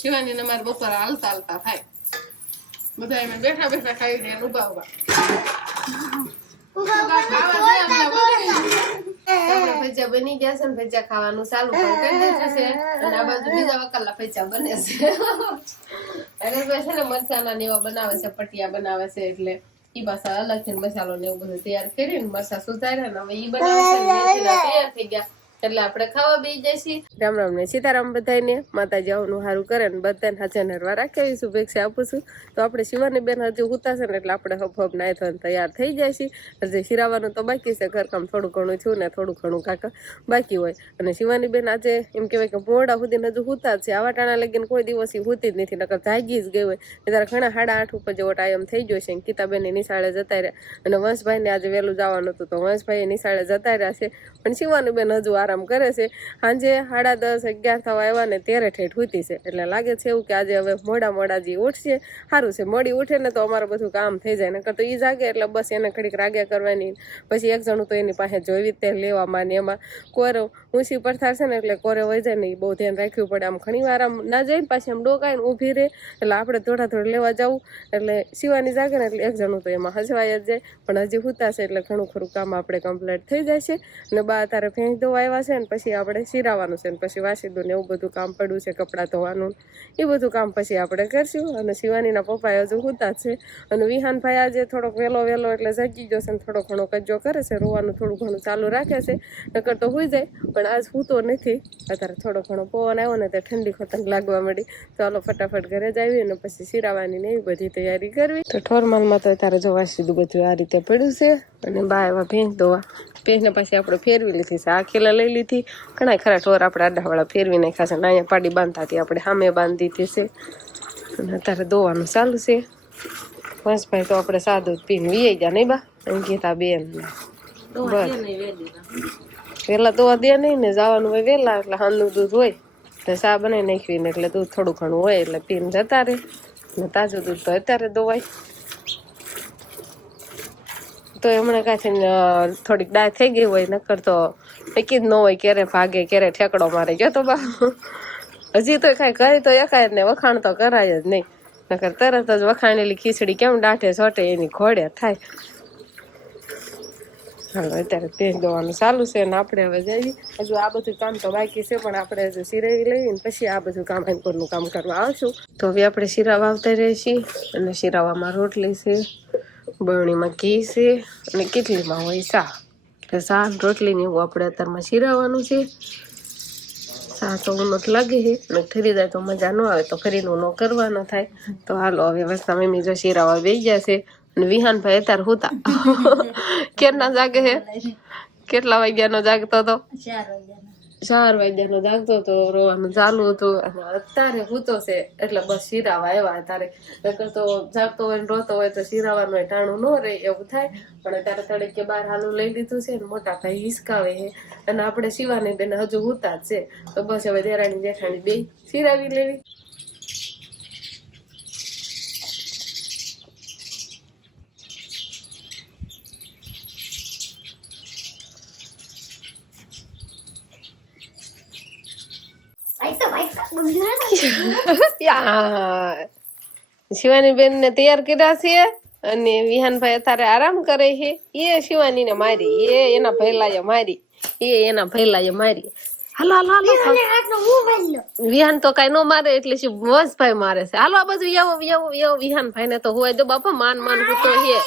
શિવાની ને મારે બપોર હાલતા હાલતા થાય. બધા એમ બેઠા બેઠા ખાઈ ગયા ઊભા ઊભા ભજીયા બની ગયા છે ને ભજીયા ખાવાનું ચાલુ કરી દીધું છે અને આ બાજુ બીજા વકલના ભજીયા બને છે. અને છે ને મરચાના ને એવા બનાવે છે પટિયા બનાવે છે એટલે ઈ પાછા અલગથી મસાલો ને એવું બધું તૈયાર કરીને મરચા સુધાર્યા ને હવે ઈ બનાવે છે તૈયાર થઈ ગયા. એટલે આપણે ખાવા બેસી જઈશી. રામ રામ ને સીતારામ બધાને માતાજી આવનું સારું કરે ને બધાને હાજર નરવા રાખે એવી શુભેચ્છા આપું છું. તો આપણે શિવાની બેન હજુ ઉતા ને એટલે આપણે હબ હબ નાય થઈને તૈયાર થઈ છે હજી શિરાવાનું તો બાકી છે, ઘરકામ થોડું ઘણું છું ને થોડું ઘણું કાકા બાકી હોય. અને શિવાની બેન આજે એમ કહેવાય કે મોડા સુધી હજુ હુતા જ છે આવા ટાણા લગીને કોઈ દિવસ હુતી જ નથી, નકર જાગી જ ગઈ હોય. ત્યારે ઘણા સાડા આઠ ઉપર જેવો ટાઈમ થઈ ગયો છે. ગીતાબેન નિશાળે જતા રહ્યા. અને વંશભાઈને આજે વહેલું જવાનું હતું તો વંશભાઈ નિશાળે જતા રહ્યા છે. પણ શિવાની બેન હજુ આરામ કરે છે. સાંજે સાડા દસ, અગિયાર થવા આવ્યા ને ત્યારે ઠેઠ હુતી છે. એટલે લાગે છે એવું કે આજે હવે મોડા મોડા જે ઉઠશે. સારું છે, મોડી ઉઠે ને તો અમારું બધું કામ થઈ જાય. નકર તો એ જાગે એટલે બસ એને ઘડીક રાગ્યા કરવાની. પછી એક જણું તો એની પાસે જોઈવી તે લેવામાં ને એમાં કોરો ઊંચી પડથાર છે ને એટલે કોરે વહી જાય ને એ બહુ ધ્યાન રાખવું પડે. આમ ઘણી વાર આમ ના જઈને પાછી આમ ડોકાઈને ઊભી રહે. એટલે આપણે થોડા થોડા લેવા જવું એટલે શિવાની જાગે ને એટલે એક જણું તો એમાં હજવાય જ જાય. પણ હજી હુતા છે એટલે ઘણું ખરું કામ આપણે કમ્પ્લીટ થઈ છે. અને બા તારે ફેંક દો આવ્યા છે ને પછી આપણે સિરાવાનું છે ને પછી વાસીદું ને એવું બધું કામ પડ્યું છે, કપડાં ધોવાનું. એ બધું કામ પછી આપણે કરશું. અને શિવાનીના પપ્પા હજુ હુતા છે. અને વિહાનભાઈ આજે થોડોક વહેલો વહેલો એટલે જાગી ગયો છે ને થોડો ઘણો કજ્જો કરે છે, રોવાનું થોડું ઘણું ચાલુ રાખે છે. નકર તો હોઈ જાય, પણ આજ હૂતો નથી. અત્યારે થોડો ઘણો પવન આવ્યો ને તે ઠંડી ખોતંગ લાગવા માંડી. ચાલો ફટાફટ ઘરે જ આવી અને પછી સિરાવાની ને એવી બધી તૈયારી કરવી. તો ઠોરમાલમાં તો અત્યારે જોવા સીધું બધું આ રીતે પડ્યું છે. અને બા એવા ભેંસ ધોવા ભેંસને પાછી આપણે ફેરવી લીધી છે આ ખેલા લઈ લીધી. ઘણા ખરા ઠોર આપણે આડાવાળા ફેરવી નાખ્યા છે અને અહીંયા પાડી બાંધતા હતી આપણે સામે બાંધી દીધી છે. અને અત્યારે ધોવાનું ચાલુ છે. વંશભાઈ તો આપણે સાદું પીને વીઆઈ ગયા નહીં બા? એમ કહેતા બેન. બસ. વહેલા દોવા દે નહીં ને જવાનું હોય વહેલા એટલે હાલનું દૂધ હોય. એટલે સા બનાવી નાખવી ને એટલે દૂધ થોડું ઘણું હોય એટલે પીને જતા રહે. ને તાજું દૂધ તો અત્યારે દોવાય. તો હમણાં કાંઈ થોડીક ડાય થઈ ગઈ હોય, નકર તો નક્કી જ ન હોય ક્યારે ભાગે, ક્યારે ઠેકડો મારે. ગયો તો બા. હજી તો કાંઈ કરી તો એકાય ને વખાણ તો કરાય જ નહીં. નકર તરત જ વખાણેલી ખીચડી કેમ દાંઠે છોટે એની ઘોડે થાય. હાલો, અત્યારે તે દોવાનું ચાલુ છે ને આપણે હવે જઈએ. હજુ આ બધું કામ તો બાકી છે, પણ આપણે હજુ સિરાવી લઈએ ને પછી આ બધું કામ એનકોરનું કામ કરવા આવશું. તો હવે આપણે શીરા વાવતા રહીએ છીએ અને શીરાવામાં રોટલી છે. બરણીમાં ઘી છે અને કેટલીમાં હોય શા એટલે સા રોટલીને એવું આપણે અત્યારમાં શીરાવાનું છે સા તો ઉનોટ લાગે છે અને ખરી તો મજા ન આવે તો ખરીનું ન કરવાનો થાય તો હાલો હવે વસ્તા મમ્મી જો શીરાવા બેસી જશે અને વિહાનભાઈ અત્યારે હોતા કેટલા જાગે છે કેટલા વાગ્યાનો જાગતો હતો ચાર વાગ્યાનો જાગતો હતો રોવાનું ચાલુ હતું અને અત્યારે સૂતો છે એટલે બસ શીરાવા આવ્યા અત્યારે નકર તો જાગતો હોય ને રોતો હોય તો શીરાવાનું ટાણું ન રહે એવું થાય પણ અત્યારે તડકે બાર હાલું લઈ લીધું છે ને મોટા ભાઈ હિસકાવે છે અને આપણે શિવાની બેન હજુ હુતા જ છે તો બસ હવે દેરાણી જેઠાણી બે શીરાવી લેવી શિવાની બેન ને તૈયાર કર્યા છે અને વિહાનભાઈ અત્યારે આરામ કરે છે. એ શિવાની ને મારી એ એના ભૈલાએ મારી એ એના ભૈલાએ મારી. હાલો હાલો હાલો વિહાન તો કઈ નો મારે એટલે વંશભાઈ મારે છે. હાલો આ બધું યાવો યાવો યાવો. વિહાનભાઈ ને તો હોય દો બાપા માન માન હું છે.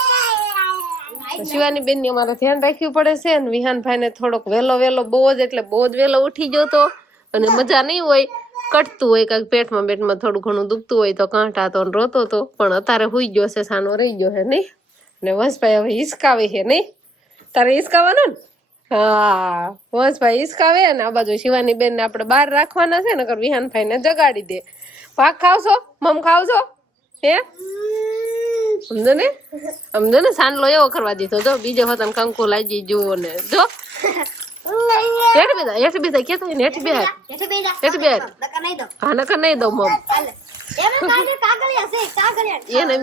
શિવાની બેનની અમારે ધ્યાન રાખવું પડે છે અને વિહાનભાઈ ને થોડોક વહેલો વહેલો બહુ જ એટલે બહુ જ વહેલો ઉઠી ગયો તો. અને મજા નહીં હોય, કટતું હોય, કાંઈક પેટમાં પેટમાં થોડું ઘણું દુખતું હોય તો કાંટા તો રોતો તો, પણ અત્યારે હુઈ ગયો છે, સાનો રહી ગયો હે નહીં? ને વંશભાઈ હવે હિસકાવે છે, નહીં? તારે હિસકાવાનો ને? હા, વંશભાઈ હિસકાવે અને આ બાજુ શિવાની બેન ને આપણે બહાર રાખવાના છે ને વિહાનભાઈ ને જગાડી દે. પાક ખાવશો? મમ ખાવશો હે? સમજો ને? સમજો ને? સાંડલો એવો કરવા દીધો. જો, બીજો હતો કંકુ લાગી જુઓ ને જો. હેઠ બેદા હેઠ બેદા કેતો ને હેઠ બેહાર હેઠ બેહાર હા નકર નહીં દઉં મમ એને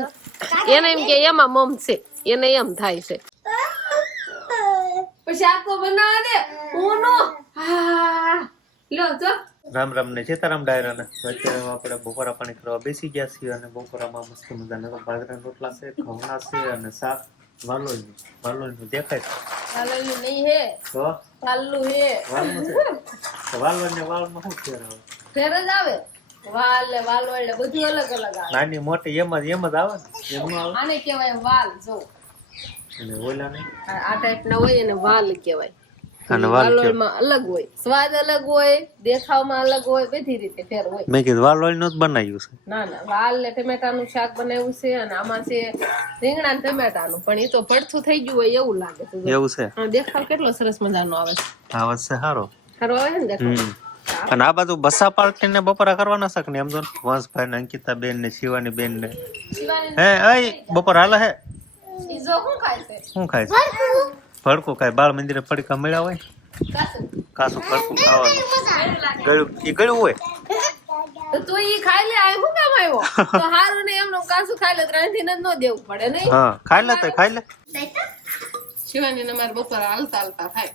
એને એમ કે એમાં મમ છે એને એમ થાય છે પછી આખો બનાવા દે ઊનો હા લ્યો જો રામ રામ ને સીતારામ ડાયરાને વચ્ચે આપણે બપોરા પાણી કરવા બેસી ગયા છીએ અને બપોરામાં મસ્ત મજાના બાજરાના રોટલા છે ઘઉંના છે અને શાક. વાલોયનું વાલોયનું દેખાય છે. ચાલેલું નહીં હે. તો ચાલલું હે. વાલનું છે ને વાલમાં શું ફેર આવે ફેર જ આવે? વાલ ને વાલ બધું અલગ અલગ આવે. નાની મોટી એમ જ એમ જ આવે ને? આવે? આને કહેવાય વાલ જો. અને ઓલા ને આ ટાઈપ ટાઈપના હોય એને વાલ કહેવાય. કેમ? વાલોળમાં અલગ હોય. સ્વાદ અલગ હોય દેખાવમાં અલગ હોય બધી રીતે ફેર હોય. મેં કીધું જ બનાવ્યું છે. ના ના વાલ ને ટમેટાનું શાક બનાવ્યું છે અને આમાં છે રીંગણા ને ટમેટાનું. પણ એ તો પડથું થઈ ગયું હોય એવું લાગે છે. એવું છે? દેખાવ કેટલો સરસ મજાનો આવે છે. સારો ખરો આવે ને દેખાવ? હમ. અને આ બાજુ બસા પાર્ટી ને બપોરા કરવાના શક ને એમ તો વંશભાઈ ને અંકિતા બેન ને શિવાની બેન ને હે અય બપોર હાલે હે? શું ખાય છે? શું ખાય છે? ભડકું ખાય બાળ મંદિરે પડીકા મળ્યા હોય? કાસું. ભડકું ખાવાનું. ગળ્યું એ ગળ્યું હોય? તો ઈ ખાઈ લે આ શું કામ આવ્યો? તો હારું ને એમનું કાસું ખાઈ લે ત્રણથી ન દેવું પડે નહીં? હા ખાઈ લે તો ખાઈ લે. શિવાની ને મારે બપોર હાલતા હાલતા થાય.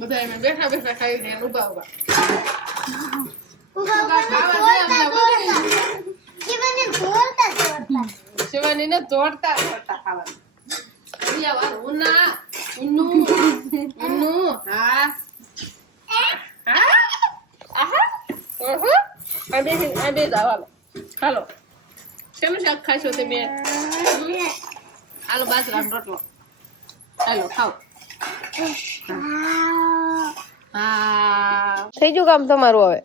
બધા એમ બેઠા બેઠા ખાઈ ઊભા ઊભા શિવાની ને તોડતા તોડતા ખાવાનું. ઉન્નું હા હા આહા ઓહો આ બે હાલો હાલો શેનું શાક ખાશો તમે હાલો બાજરાનો રોટલો હાલો ખાઓ થઈ ગયું કામ તમારું હવે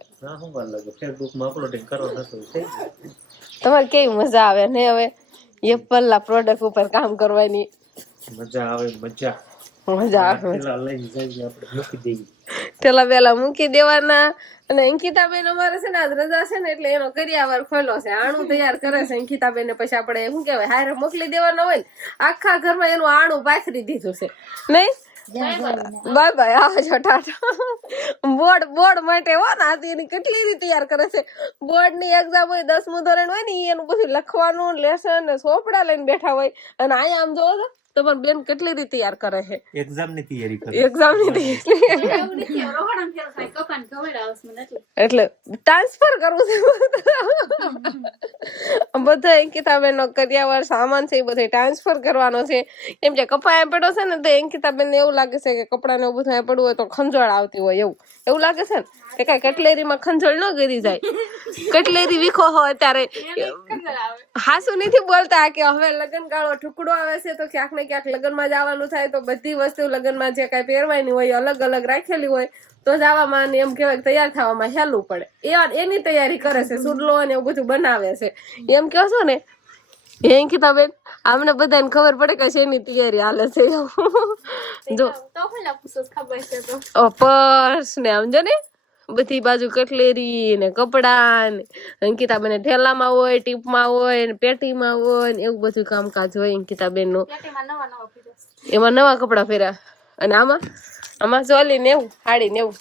તમારે કેવી મજા આવે ને હવે? એપલ પ્રોડક્ટ ઉપર કામ કરવાની. મજા આવે મજા. મજા આવે. લઈને જઈએ આપણે મૂકી દઈએ. પેલા પેલા મૂકી દેવાના. અને અંકિતાબેન અમારે છે ને આજ રજા છે ને એટલે એનો કરિયાવર ખોલ્યો છે. આણું તૈયાર કરે છે અંકિતાબેન ને પછી આપણે શું કહેવાય હારે મોકલી દેવાનો હોય ને આખા ઘરમાં એનું આણું પાથરી દીધું છે. નહીં? બાય બાય આવજો ટાટા બોર્ડ બોર્ડ માટે હો ને આથી એની કેટલી રીતે તૈયાર કરે છે. બોર્ડની એક્ઝામ હોય દસમું ધોરણ હોય ને એનું બધું લખવાનું લેસન સોપડા લઈને બેઠા હોય. અને અહીંયા આમ જોવો તો તમારી બેન કેટલી રીતે તૈયાર કરે છે? એક્ઝામની તૈયારી કરે. એક્ઝામની તૈયારી. એટલે ટ્રાન્સફર કરવું છે બધા. અંકિતાબેન નો કરિયાવર સામાન છે એ બધે ટ્રાન્સફર કરવાનો છે. કેમ કે કપાયા પડ્યો છે ને તો અંકિતાબેન ને એવું લાગે છે કે કપડા ને એવું બધું પડવું હોય તો ખંજોળ આવતી હોય એવું. એવું લાગે છે ને? કે કઈ કટલેરીમાં ખંજોળ ન ગરી જાય. કટલેરી વીખો હોય ત્યારે હાસુ નથી બોલતા કે હવે લગ્ન ગાળો ટુકડો આવે છે તો ક્યાંક ને ક્યાંક લગ્નમાં જવાનું થાય તો બધી વસ્તુ લગ્નમાં જે કાંઈ પહેરવાની હોય અલગ અલગ રાખેલી હોય તો જવામાં ને એમ કહેવાય તૈયાર થવામાં હેલું પડે. એ એની તૈયારી કરે છે સુરલો અને એવું બધું બનાવે છે. એમ કહો છો ને? એ અંકિતાબેન આમને બધાને ખબર પડે કે શેની તૈયારી હાલે છે. જો. પર્સ ને સમજો ને. બધી બાજુ કટલેરી ને કપડા ને અંકિતાબેન ઠેલામાં હોય ટીપમાં હોય ને પેટીમાં હોય ને એવું બધું કામકાજ હોય અંકિતાબેનનું એમાં નવા કપડા પહેર્યા અને આમાં આમાં ચોલી ને એવું હાડી ને એવું.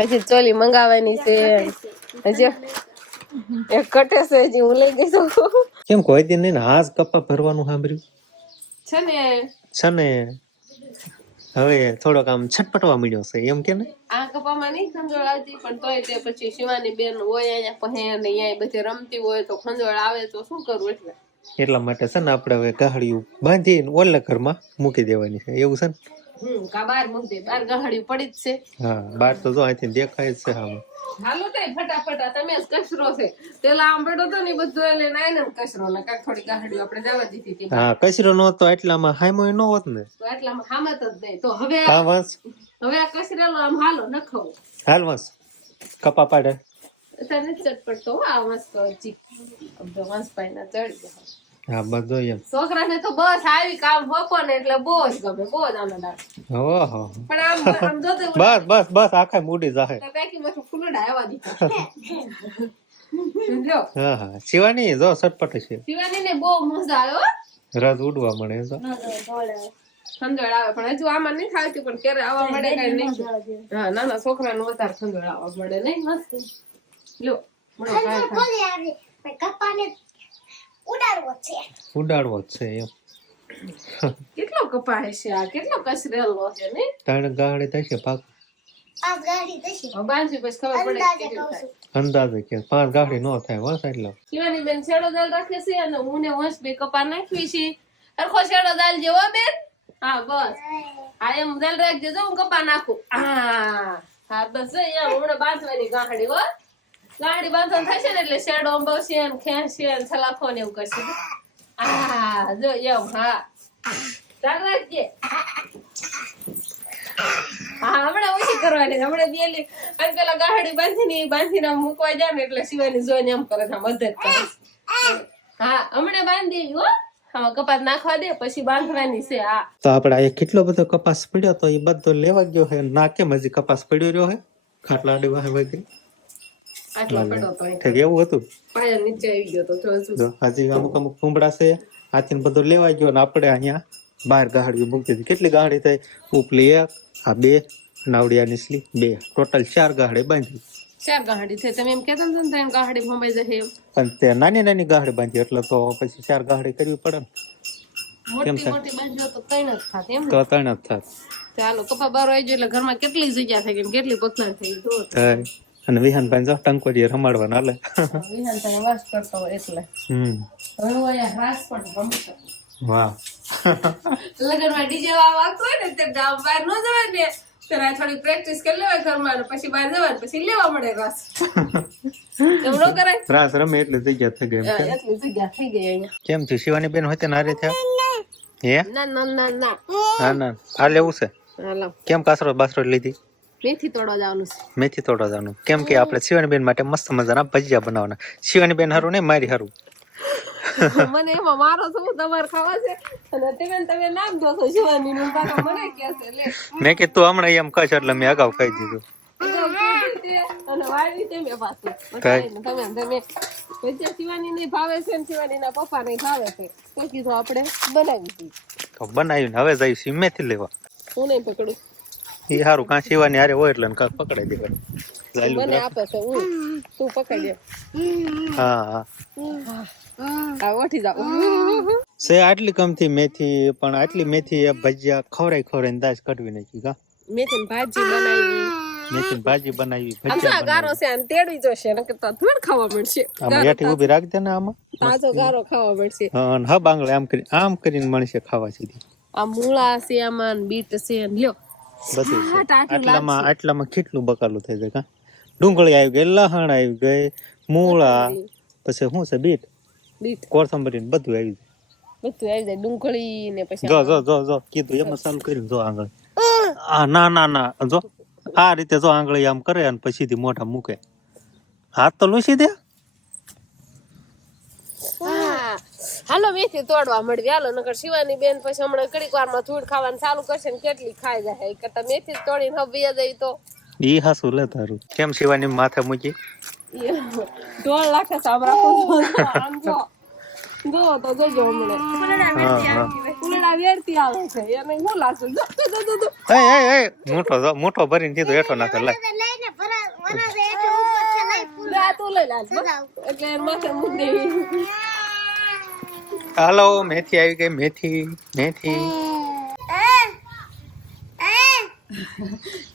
હજી ચોલી મંગાવવાની છે. હજી એક કટે છે હજી હું લઈ ગઈ છું. કેમ કોઈ દિન નહીં હાથ કપા ભરવાનું સાંભળ્યું? છે ને. છે ને. હવે થોડોક આમ છટપટવા મળ્યો છે એમ કે ને? આ કપામાં નહીં ખંજોળ આવતી પણ તોય તે પછી શિવાની બેન હોય અહીંયા પહે ને અહીંયા બધી રમતી હોય તો ખંજોળ આવે તો શું કરવું એટલે? એટલા માટે છે ને આપણે હવે ગાહડિયું બાંધીને ઓલા ઘરમાં મૂકી દેવાની છે એવું છે ને? હમ કા બાર મૂકી દે બાર ગહાડી પડી જ છે. હા બાર તો જો અહીંથી દેખાય જ છે હા હાલો કઈ ફટાફટ તમે જ કચરો છે. પેલા આમ પડ્યો તો ને બધું એટલે નાય ને કચરો ને કાંઈક થોડી ગાહડીઓ આપણે જવા દીધી હતી. હા કચરો નો તો એટલામાં હાઈમો નો હોત ને. તો એટલામાં હામત જ નહીં. તો હવે હવે આ કચરેલો આમ હાલો નખો હાલ વાંસ કપા પાડે. તને ચટપટ તો આ મસ્ત ચીક ના ચડી ગયા. હા બધો એમ. છોકરાને તો બસ આવી કામ બપો ને એટલે બહુ જ ગમે બહુ જ આનંદ આવે. ઓહો. પણ આમ આમ જોતે બસ બસ બસ આખા મૂડી જાહે. ટાંકી મથું ફૂલડા આવ્યા દીધા હા હા. શિવાની જો સટપટ છે. શિવાની ને બહુ મજા આવ્યો રાત ઉડવા મળે તો ખંજોળ આવે. પણ હજુ આમાં નહીં ખાવતી પણ ક્યારે આવવા મળે કઈ નહીં. હા નાના છોકરાનું વધારે ખંજોળ આવવા મળે નહીં. મસ્ત. લો કાંઈ ખાય. ઉડાડવો છે એમ. કેટલો કપાય છે આ? કેટલો કસરેલો છે ને ત્રણ ગાહડે થશે પાક. પાંચ ગાડી થશે. હવે પછી ખબર પડે અંદાજે કેટલી કહું થાય. છું. અંદાજે કે પાંચ ગાડી નો થાય બસ એટલે. શિવાની બેન શેડો દાલ રાખે છે અને હું ને વંશ બે કપા નાખવી છે. હરખો શેડો દાલ જેવો બેન? હા બસ. હા એમ દાલ રાખજો હું કપા નાખું. હા હા બસ જો હમણાં બાંધવાની ગાંઠડી હો. ગાંઠડી બાંધવાનું ને એટલે શેડો ઓછી કરવાની હમણાં બેલી, અને પેલા ગાહડી બાંધીને બાંધીને મૂકવા જાય ને એટલે શિવાની જોઈને એમ કરે છે મદદ કરે હા, હમણાં બાંધી હો. કપાસ નાખવા દે, પછી બાંધવાની છે, હા. તો આપણે આ કેટલો બધો કપાસ પડ્યો તો એ બધો લેવા ગયો હે? ના, કેમ હજી કપાસ પડ્યો રહ્યો હે? ખાટલા ડેવા વગેરે આટલો પડ્યો તો અહીં. ઠીક એવું હતું? પાયો નીચે આવી ગયો તો જો શું. જો હજી અમુક અમુક કુંબડા છે આથી બધું લેવા ગયો ને આપણે અહીંયા બાર ગાહડીઓ મૂકી કેટલી ગાહડી થઈ? ઉપલી એક આ બે નાવડિયા નીચલી બે. ટોટલ ચાર ગાહડી બાંધી. ચાર ગાહડી છે તમે એમ કહેતા ને ત્રણ ગાહડી ભમાઈ જશે એમ. પણ તે નાની નાની ગાહડી બાંધી એટલે તો પછી ચાર ગાહડી કરવી પડે ને. કેમ મોટી તો ત્રણ જ થાત એમ તો ત્રણ જ થાત. ચાલો કપા બારો આવી એટલે ઘરમાં કેટલી જગ્યા થઈ ગઈ કેટલી પતલા થઈ ગઈ થાય. અને વિહાનભાઈ જો ટંકોરીએ રમાડવાના હાલે. વિહાન તને વાસ કરતો એટલે. હમ. હું અહીંયા રાસ પણ રમતો વાહ. લગનમાં ડીજે વાગતો હોય ને તે ગામ બહાર ન જવાય ને. ત્યારે થોડી પ્રેક્ટિસ કરી લેવાય ઘરમાં પછી બહાર જવાય પછી લેવા મળે રાસ. એમ નો કરાય. રાસ રમે એટલે જગ્યા થઈ ગઈ હા? એટલી જગ્યા થઈ ગઈ અહીંયા. કેમ થયું શિવાની બેન હોય નારે થયા? હે? ના ના ના ના. ના ના. આ લેવું છે? કેમ કાસરો બાસરો લીધી? મેથી તોડવા જવાનું મેથી તોડવા જવાનું. કેમ કે આપણે શિવાની બેન માટે મસ્ત મજાના ભજીયા બનાવવાના. શિવાની બેન હારું નહીં મારી હારું. મને એમાં મારો શું તમારે ખાવા છે? અને તમે તમે નામ દો છો શિવાની નું પાછા મને કે છે લે. મેં કીધું હમણાં એમ કહેશ એટલે મેં અગાઉ કહી દીધું. અગાઉ અને વાળી તે પાછું. તમે તમે. વચ્ચે શિવાની નહીં ભાવે છે ને શિવાની ના પપ્પા નહીં ભાવે છે. તો કીધું આપણે બનાવી તો બનાવ્યું હવે જઈશું મેથી લેવા. હું નહીં પકડું. એ સારું કાં શિવાની હારે હોય એટલે ને કાંઈક પકડાઈ દેવાનું મને આપે છે હું તું પકડી હા હા. આ ઓઠી જાવ સે આટલી કમથી મેથી પણ આટલી મેથી એ ભજીયા ખવરાઈ ખવડાઈને દાજ કઢવી નાખી કા? મેથી ભાજી બનાવી. ભાજી બનાવી ભજીયા ગારો છે આને તેડવી જશે નકર તો ધૂળ ખાવા મળશે. આમાં હેઠી ઊભી રાખી ને આમાં. તાજો ગારો ખાવા મળશે. હા, હબ આમ કરી આમ કરીને મળશે ખાવા સીધી. આ મૂળા છે આમાં બીટ છે લ્યો. બધું આટલામાં આટલામાં કેટલું બકાલું થઈ જાય કા? ડુંગળી આવી ગઈ લહણ આવી ગઈ મૂળા પછી શું છે બીટ? બીટ. કોથંબરી બધું આવી જાય બધું આવી જાય ડુંગળી ને પછી જો જો જો જો કીધું એમાં ચાલુ કર્યું જો આંગળી. આ ના ના ના જો આ રીતે જો આંગળી આમ કરે અને પછીથી મોઢા મૂકે. હાથ તો લૂસી દે હા હાલો મેથી તોડવા મળવી હાલો નકર શિવાની બેન પછી હમણાં ઘડીક વારમાં ધૂળ ખાવાનું ચાલુ કરશે ને કેટલી ખાઈ જાય. કરતા મેથી તોડીને હવે જઈ તો. ઈ હાસુ લે તારું. કેમ શિવાની માથે મૂકી? ઢોળ લાખે રાખો આમ જો. જો તો જોજો હમણે. હા હા. વેરતી આવે છે. એને હું લાગશે જો જો જો, જો જો. એ એ એ મોટો જો મોટો ભરીને સીધો એઠો નાખે લાય લઈને ભરા વરા દે એટલે લઈ ફૂલ લે તું લઈ લાલ એટલે માથે મૂકી દેવી. હાલો મેથી આવી ગઈ મેથી મેથી.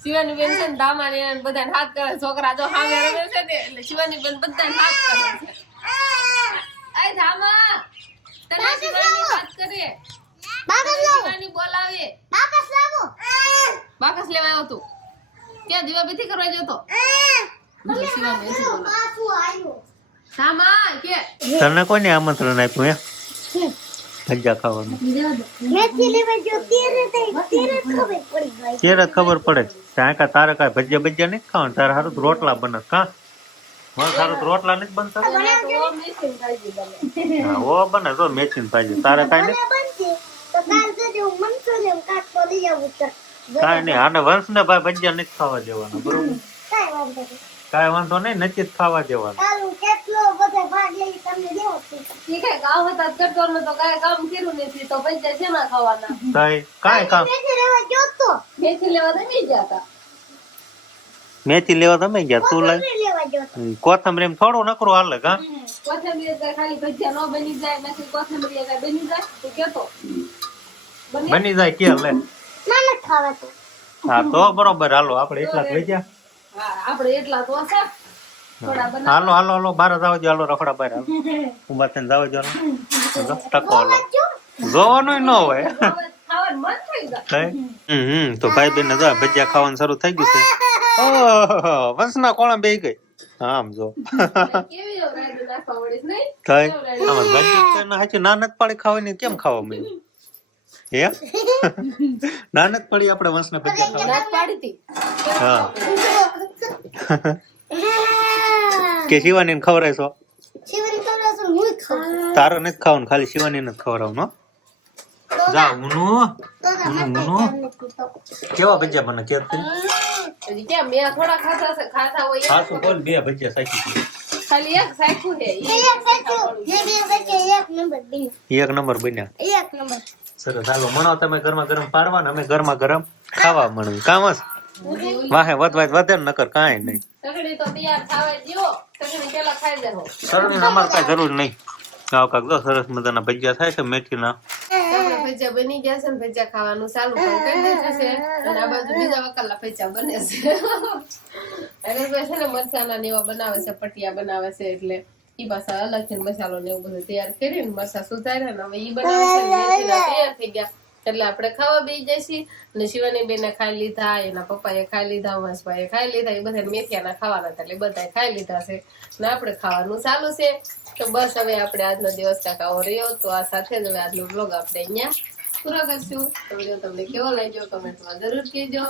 શિવાની બેન છે ને દામાને ને બધાને હાથ કરે. છોકરા જો સામે રમે છે ને એટલે શિવાની બેન બધાને હાથ કરે છે. આય ધામા તને શિવાની હાથ કરે? બાકસ લાવો શિવાની બોલાવે. બાકસ લાવો બાકસ લેવા આવ્યો તું. ક્યાં દીવાબત્તી કરવા ગયો તો? શિવાની એસી બોલાવે. ધામા કે? તને કોને આમંત્રણ આપ્યું હે? ભજીયા ખાવાનું. મેથી લેવા જો તેરે તે તેરે ખબર ત્યારે ખબર પડે ત્યાં કા તારે કાંઈ ભજીયા ભજીયા નહીં ખાવાનું? તારે સારું તો રોટલા બને કા? મને સારું તો રોટલા નથી બનતા. ઓ બને તો મેચીન ભાજી. તારે કાંઈ નહીં કાંઈ નહીં આને વંશ ને ભાઈ ભજીયા નથી ખાવા દેવાના બરોબર? કાઈ વાંધો નહીં. કાંઈ વાંધો નહીં નથી જ ખાવા દેવાના. કાલ હું કેટલો બધો ભાગ લઈ તમને દેવો ઠીક હે ગાવ હતા કટોર તો કાંઈ કામ કર્યું નથી તો પૈસા શેમાં ખાવાના કાંઈ કાંઈ કામ મેથી લેવા મેથી મેથી તમે ગયા તું લઈ કોથમરી એમ થોડું નકરું હાલે કા કોથમીર ખાલી ભજીયા નો બની જાય નથી કોથમીર બની જાય? તું કેતો બની જાય કે લે? ના ના ખાવા તો હા તો બરોબર હાલો આપણે એટલા જ ગયા. હા, આપણે એટલા તો છે હાલો હાલો હાલો બહાર જાવ જો હાલો રખડા બહાર હાલો. ઊભા થઈને જાવ જો ટકો હાલો જોવાનું ન હોય? હમ તો ભાઈ બેન ને ભજીયા ખાવાનું શરૂ થઈ ગયું છે. વંશના કોણા બે ગઈ. આમ જો. થાય આમાં ભજીયા હાચી નાનક પાડી ખાવાની કેમ ખાવા મળ્યું હે? નાનક પડી આપણે વંશના ભજીયા ખાવા હા. કે શિવાની ખવડાય છો શિવની કમરા છે હું ખાઉં તારે નથી ખાવાનું ખાલી શિવાની નથી ખવડાવવાનું હો. જા ઉનો ઉનો ઉનું. કેવા ભજીયા મને કે મેં થોડા ખાધા છે ખાધા હોય સાસુ બોલ બે ભજીયા સાચી ખાલી એક સાયકું છે એક સાચું જે બે વચ્ચે એક નંબર બની એક નંબર બન્યા. એક નંબર. સરસ હાલો મણો તમે ગરમા ગરમ પાડવા ને અમે ગરમા ગરમ ખાવા મળવું કામ જ વાહે વધ વધ વધે ને નકર કાંઈ નહીં. સગડી તો તૈયાર થાવા દ્યો સગડી પેલા ખાઈ લેવો. સરણી અમારે કાંઈ જરૂર નહીં. આવ કાક જો સરસ મજાના ભજીયા થાય છે મેથીના. આપણે ભજીયા બની ગયા છે ને ભજીયા ખાવાનું. ચાલુ કરી દીધું છે. અને આ બાજુ બીજા વકલા ભજીયા બને છે. અને તો છે ને મરચાના ને એવા બનાવે છે પટિયા બનાવે છે એટલે ઈ પાછા અલગથી મસાલો ને એવું બધું તૈયાર કરીને મરસા સુધાર્યા ને હવે ઈ બનાવે છે મેથી ના તૈયાર થઈ ગયા. એટલે આપણે ખાવા બી જઈશી અને શિવાની બેને ખાઈ લીધા, એના પપ્પાએ ખાઈ લીધા ઉમેશભાઈએ ખાઈ લીધા, એ બધા મેથિયાના ખાવાના હતા એટલે બધાએ ખાઈ લીધા છે. ને આપણે ખાવાનું ચાલુ છે. તો બસ હવે આપણે આજનો દિવસ કાકાઓ રહ્યો, તો આ સાથે જ હવે આજનો બ્લોગ આપણે અહીંયા પૂરો કરશું. વીડિયો તમને કેવો લાગ્યો કમેન્ટમાં જરૂર કહેજો.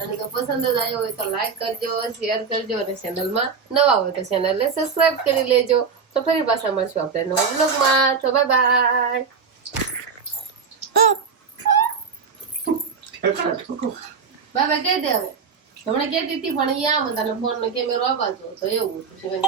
અને જો પસંદ જ આવ્યો હોય તો લાઈક કરજો શેર કરજો અને ચેનલમાં નવા હોય તો ચેનલને સબસ્ક્રાઈબ કરી લેજો. તો ફરી પાછા મળશું આપણે નવા બ્લોગમાં તો બાય બાય બાબા કહી દે હવે. હમણાં કહેતી હતી, પણ અહીંયા આમ તને ફોન નો કેમેરો અવાજો તો એવું હતું.